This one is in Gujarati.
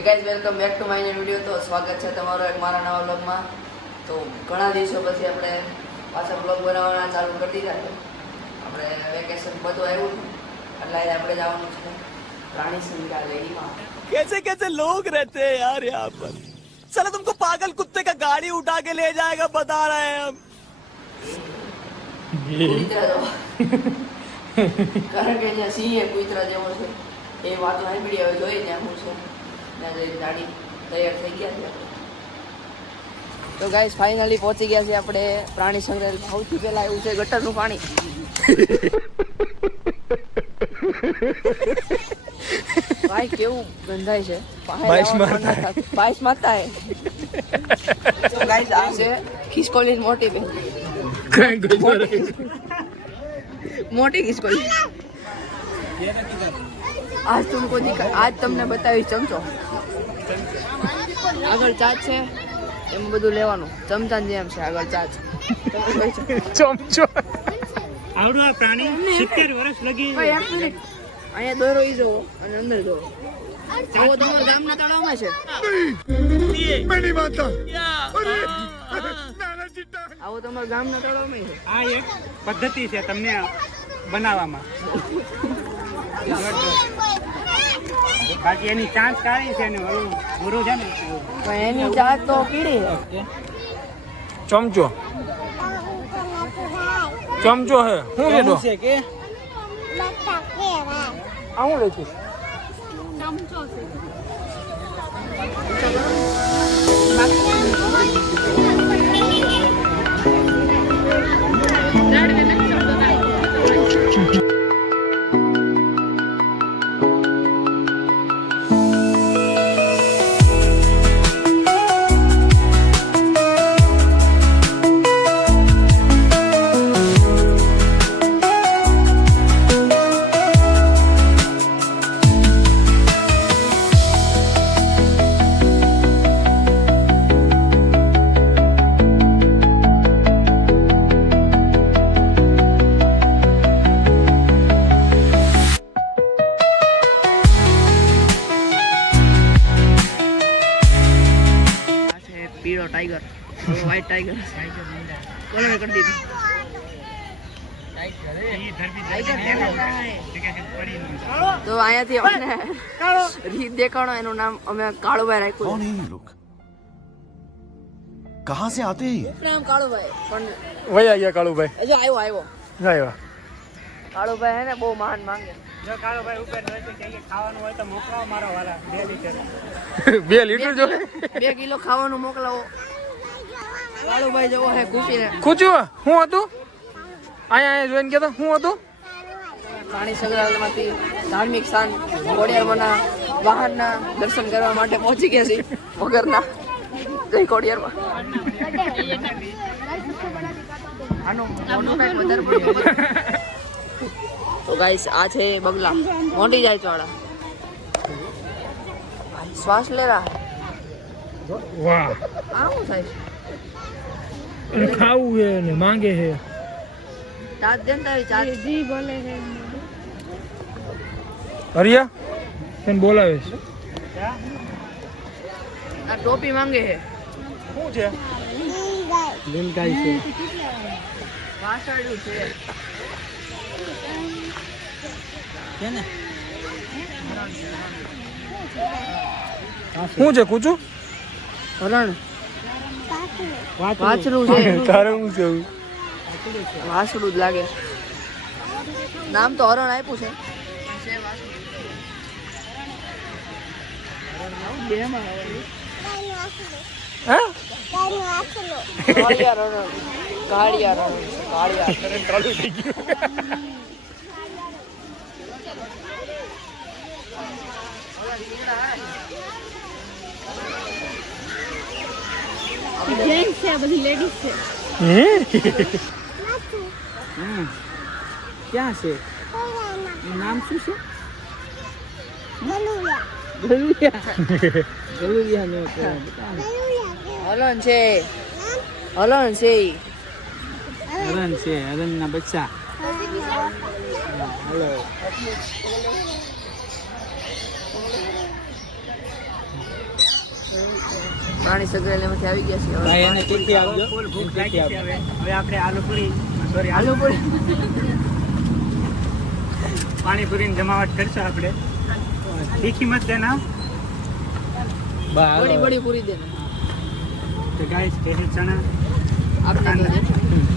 Guys welcome back to my video. તો સ્વાગત છે તમારો એક મારા નવા બ્લોગમાં. તો ઘણા દિવસો પછી આપણે પાછા બ્લોગ બનાવવાના ચાલુ કરી દીધા છે. આપણે વેકેશન બધું આવ્યું એટલે આપણે જવાનું છે પ્રાણી સંગ્રહાલયમાં. कैसे कैसे लोग रहते हैं यार यहाँ पर. साला तुमको पागल कुत्ते का गाड़ी उठा के ले जाएगा बता रहे हैं हम. કૂતરા જેવો. કારણ કે જ્યાં સિંહ એ કૂતરા જેવો છે એ વાતો સાંભળી હવે જોઈએ ત્યાં શું છે. ત્યાં જઈને ગાડી તૈયાર થઈ ગયા છે. તો ગાઈસ ફાઇનલી પહોંચી ગયા છે આપણે પ્રાણી સંગ્રહાલય. સૌથી પહેલા આવ્યું છે ગટરનું પાણી. ભાઈ કેવું ગંધાય છે. બાઈસ મારતા હે. તો ગાઈસ આ છે ખિસકોલી મોટી બેન. મોટી ખિસકોલી. आज તમને બતાવી ચમચો. આગળ ચાચ છે એમાં બધું લેવાનું. ચમચાની જેમ છે આગળ ચાચ. ચમચો આવડું આ પ્રાણી 70 વર્ષ લગી. એક મિનિટ અહીંયા દોરો ઈ જોવો અને અંદર જોવો. આવો તમારા ગામના તળાવમાં છે. આવો તમારા ગામના તળાવમાં છે. આ એક પદ્ધતિ છે તમને બનાવવામાં. બાકી એની ચાંચ કાઢી છે ને ઓરું છે ને પણ એની ચાચ તો કીડી છે. ચમચો ચમચો હે શું લેતો છે કે આ હું લેતું પીળો ટાઈગર, વ્હાઈટ ટાઈગર કોને કરી દીધી. તો અહીંયાથી અમને રીત દેખાડો. એનું નામ અમે કાળુભાઈ રાખ્યું. कहाँ से आते हैं નામ કાળુભાઈ. પણ વયા ગયા કાળુભાઈ. હજુ આવ્યો આવ્યા કાળુભાઈ હે ને બહુ માન માંગે. જો કાળુભાઈ ઉપર હોય તો કહીએ ખાવાનું હોય તો મોકલાવો મારો વાલા 2 લીટર 2 લીટર જો 2 કિલો ખાવાનું મોકલાવો. કાળુભાઈ જવો હે ખુશીને. ખૂચ્યું શું હતું અહીંયા જોઈને કેતો શું હતું. પ્રાણી સંગ્રહાલયમાંથી ધાર્મિક સ્થાન ખોડિયારમાંના વાહનના દર્શન કરવા માટે પહોંચી ગયા છીએ. વગરના જય ખોડિયારમાં. આનું મોટું કાંઈક વધારે પડ્યું. તો ગાઈસ આ છે બગલા મોટી જાય વાળા. શ્વાસ લે રહા હે. વાહ આ શું થાય છે? એને ખાવું છે ને માંગે છે. ચાટ દે ને તારી ચાટ. જી બોલે છે. હરિયા તને બોલાવે છે. આ ટોપી માંગે છે. શું છે લીલગાય છે. વાસળ્યું છે. કેને શું છે કૂચું હરણ વાછરું છે. તારે શું છે વાસડું જ લાગે. નામ તો હરણ આપ્યું છે. હે કાળિયા રણ. કાળિયા રણ. કાળિયા ચાલુ થઈ ગયું. જેન્ટ્સ છે બધી લેડીઝ છે. ક્યાં છે નામ શું છે ગલુડિયા નો હરણ છે. હરણ છે. હરણ છે હરણ ના બચ્ચા. રાણી સંગ્રહાલયમાંથી આવી ગયા છીએ ભાઈ હવે એને કેટલી આવજો ફૂલ ભૂખ લાગી છે હવે આપણે આલુપુરી સોરી આલુ પૂરી પાણીપુરીની જમાવટ કરશું આપણે તીખી મત દેના બड़ी बड़ी पूरी देना तो गाइस कहे चना आपने कह दिया